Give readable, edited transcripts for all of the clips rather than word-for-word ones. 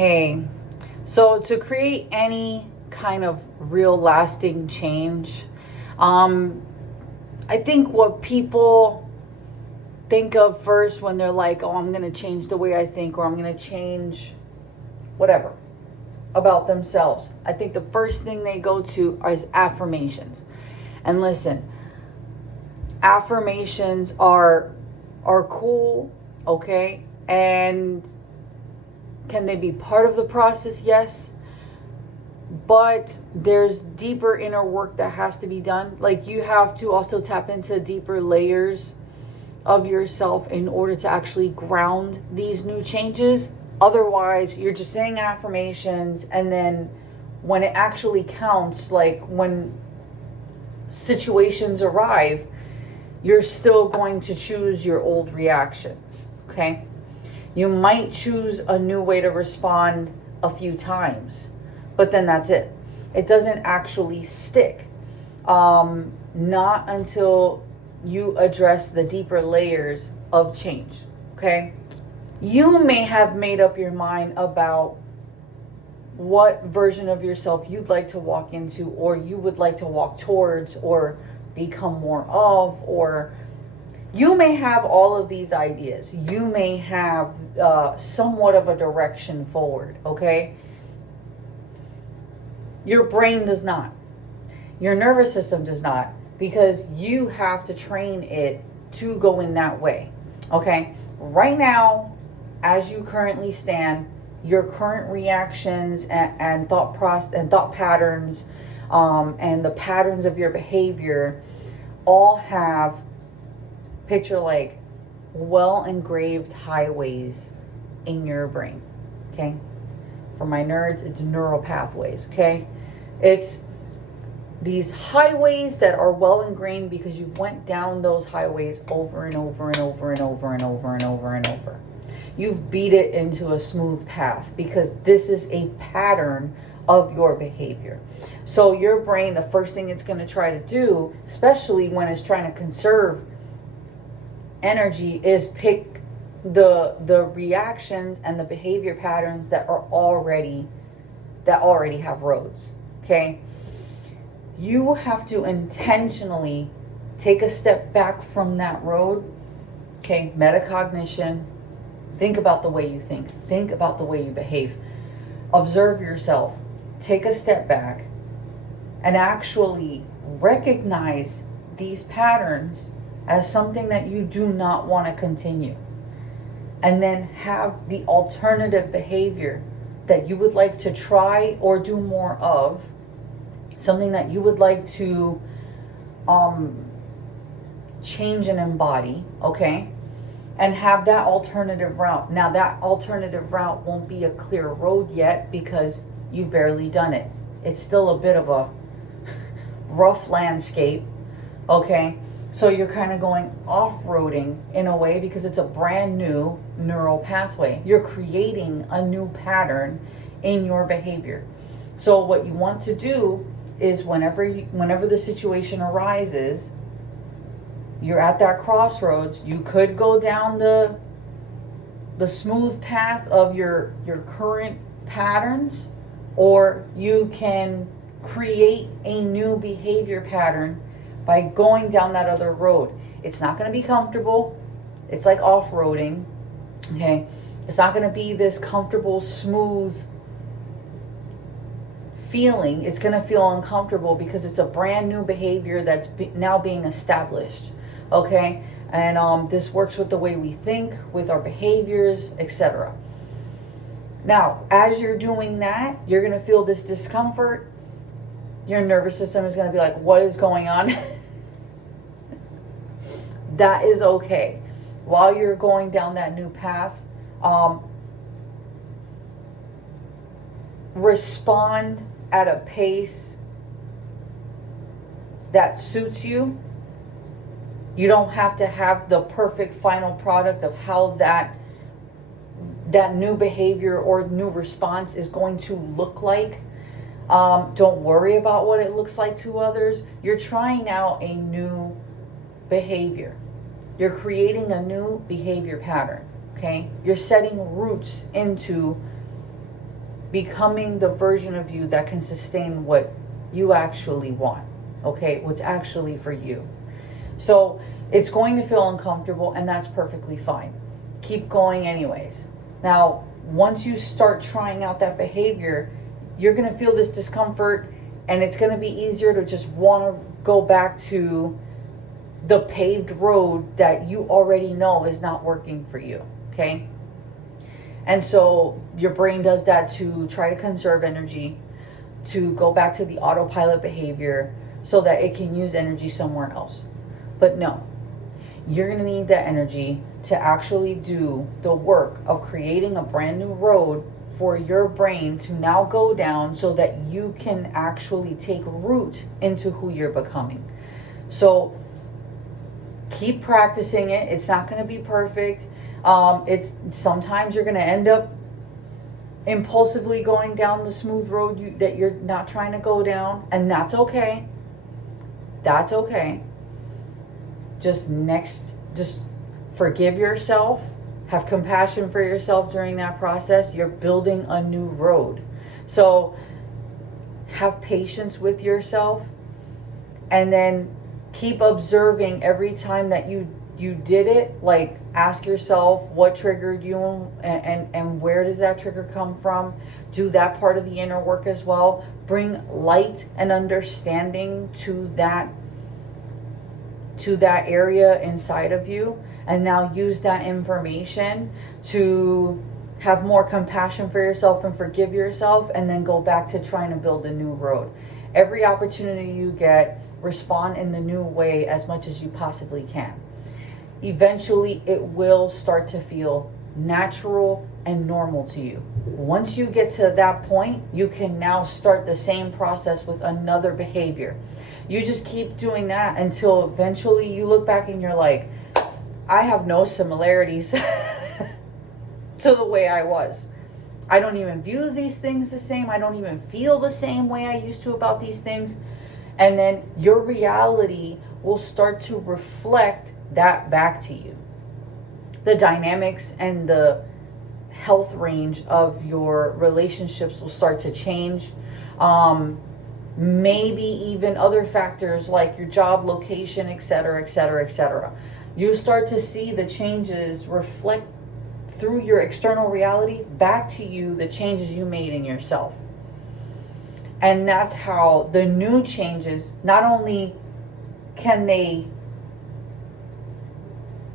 Okay, so to create any kind of real lasting change, um, I think what people think of first when they're like, oh, I'm going to change the way I think, or I'm going to change whatever about themselves. I think the first thing they go to is affirmations. And listen, affirmations are cool, okay? And can they be part of the process? Yes. But there's deeper inner work that has to be done. Like, you have to also tap into deeper layers of yourself in order to actually ground these new changes. Otherwise, you're just saying affirmations, and then when it actually counts, like when situations arrive, you're still going to choose your old reactions, okay? You might choose a new way to respond a few times, but then that's it. It doesn't actually stick. Not until you address the deeper layers of change, okay? You may have made up your mind about what version of yourself you'd like to walk into, or you would like to walk towards, or become more of, or you may have all of these ideas. You may have somewhat of a direction forward, okay? Your brain does not. Your nervous system does not, because you have to train it to go in that way, okay? Right now, as you currently stand, your current reactions and thought process and thought patterns, and the patterns of your behavior all have, picture like well engraved highways in your brain, okay? For my nerds, it's neural pathways, okay? It's these highways that are well ingrained because you've went down those highways over and over and over and over and over and over and over. You've beat it into a smooth path because this is a pattern of your behavior. So your brain, the first thing it's going to try to do, especially when it's trying to conserve energy, is pick the reactions and the behavior patterns that already have roads, okay? You have to intentionally take a step back from that road, okay? Metacognition. Think about the way you think. Think about the way you behave. Observe yourself. Take a step back and actually recognize these patterns as something that you do not want to continue. And then have the alternative behavior that you would like to try or do more of, something that you would like to change and embody, okay? And have that alternative route. Now, that alternative route won't be a clear road yet because you've barely done it. It's still a bit of a rough landscape, okay? So you're kind of going off-roading in a way because it's a brand new neural pathway. You're creating a new pattern in your behavior. So what you want to do is whenever the situation arises, you're at that crossroads. You could go down the smooth path of your current patterns, or you can create a new behavior pattern by going down that other road. It's not going to be comfortable. It's like off-roading, okay? It's not going to be this comfortable, smooth feeling. It's going to feel uncomfortable because it's a brand new behavior that's now being established. Okay, and this works with the way we think, with our behaviors, etc. Now, as you're doing that, you're going to feel this discomfort. Your nervous system is going to be like, what is going on? That is okay. While you're going down that new path, respond at a pace that suits you. You don't have to have the perfect final product of how that new behavior or new response is going to look like. Don't worry about what it looks like to others. You're trying out a new behavior. You're creating a new behavior pattern, okay? You're setting roots into becoming the version of you that can sustain what you actually want, okay? What's actually for you. So it's going to feel uncomfortable, and that's perfectly fine. Keep going anyways. Now, once you start trying out that behavior, you're going to feel this discomfort, and it's going to be easier to just want to go back to the paved road that you already know is not working for you, okay? And so your brain does that to try to conserve energy, to go back to the autopilot behavior so that it can use energy somewhere else. But no, you're going to need that energy to actually do the work of creating a brand new road for your brain to now go down so that you can actually take root into who you're becoming. So keep practicing it. It's not going to be perfect. It's sometimes you're going to end up impulsively going down the smooth road that you're not trying to go down, and that's okay. That's okay. Just forgive yourself, have compassion for yourself during that process. You're building a new road. So have patience with yourself, and then keep observing every time that you did it. Like, ask yourself what triggered you and where does that trigger come from. Do that part of the inner work as well. Bring light and understanding to that area inside of you, and now use that information to have more compassion for yourself and forgive yourself, and then go back to trying to build a new road. Every opportunity you get, respond in the new way as much as you possibly can. Eventually it will start to feel natural and normal to you. Once you get to that point, you can now start the same process with another behavior. You just keep doing that until eventually you look back and you're like, I have no similarities to the way I was. I don't even view these things the same. I don't even feel the same way I used to about these things. And then your reality will start to reflect that back to you. The dynamics and the health range of your relationships will start to change. Maybe even other factors like your job location, etc., etc., etc. You start to see the changes reflect through your external reality back to you, the changes you made in yourself. And that's how the new changes, not only can they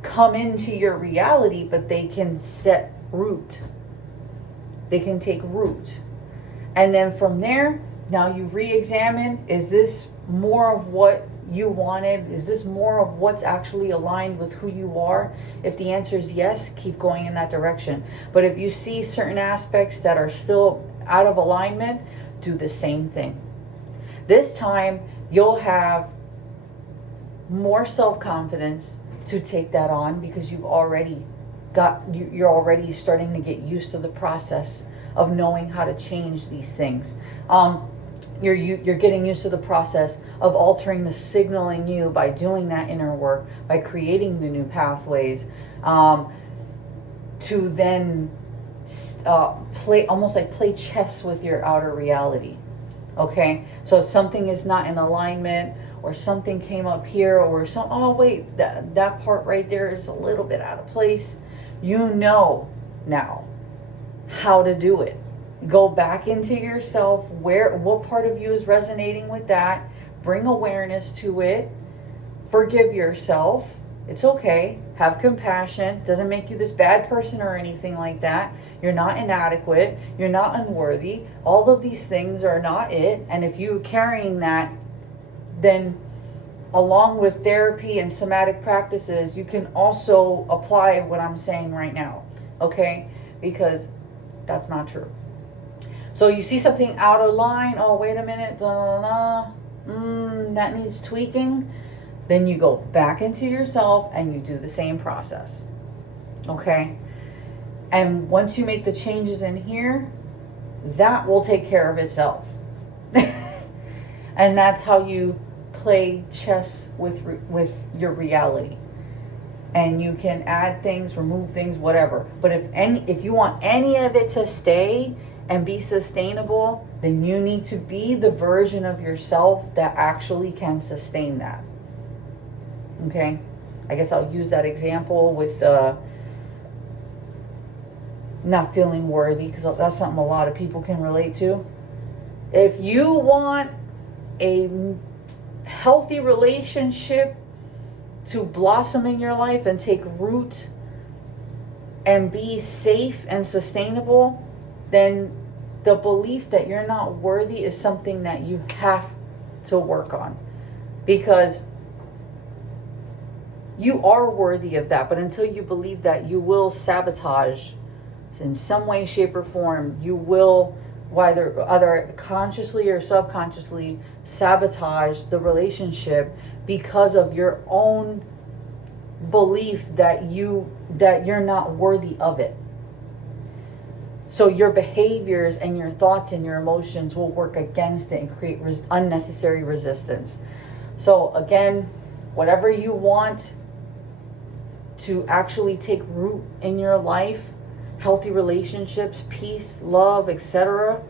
come into your reality, but they can set root. They can take root. And then from there, now you re-examine, is this more of what you wanted? Is this more of what's actually aligned with who you are? If the answer is yes, keep going in that direction. But if you see certain aspects that are still out of alignment, do the same thing. This time, you'll have more self-confidence to take that on because you're already starting to get used to the process of knowing how to change these things. You're getting used to the process of altering the signal in you by doing that inner work, by creating the new pathways, to then play chess with your outer reality. Okay, so if something is not in alignment, or something came up here, or that part right there is a little bit out of place, you know now how to do it. Go back into yourself. What part of you is resonating with that? Bring awareness to it. Forgive yourself. It's okay. Have compassion. Doesn't make you this bad person or anything like that. You're not inadequate. You're not unworthy. All of these things are not it. And if you're carrying that, then along with therapy and somatic practices, you can also apply what I'm saying right now. Okay? Because that's not true. So you see something out of line. Oh, wait a minute. That needs tweaking. Then you go back into yourself and you do the same process. Okay? And once you make the changes in here, that will take care of itself. And that's how you play chess with your reality. And you can add things, remove things, whatever. But if you want any of it to stay, and be sustainable, then you need to be the version of yourself that actually can sustain that. Okay? I guess I'll use that example with not feeling worthy, because that's something a lot of people can relate to. If you want a healthy relationship to blossom in your life and take root and be safe and sustainable, then the belief that you're not worthy is something that you have to work on, because you are worthy of that. But until you believe that, you will sabotage in some way, shape, or form. You will, whether either consciously or subconsciously, sabotage the relationship because of your own belief that you're not worthy of it. So your behaviors and your thoughts and your emotions will work against it and create unnecessary resistance. So again, whatever you want to actually take root in your life, healthy relationships, peace, love, etc.,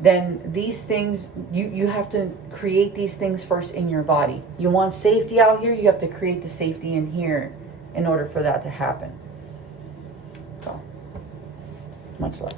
then these things, you have to create these things first in your body. You want safety out here, you have to create the safety in here in order for that to happen. So, much love.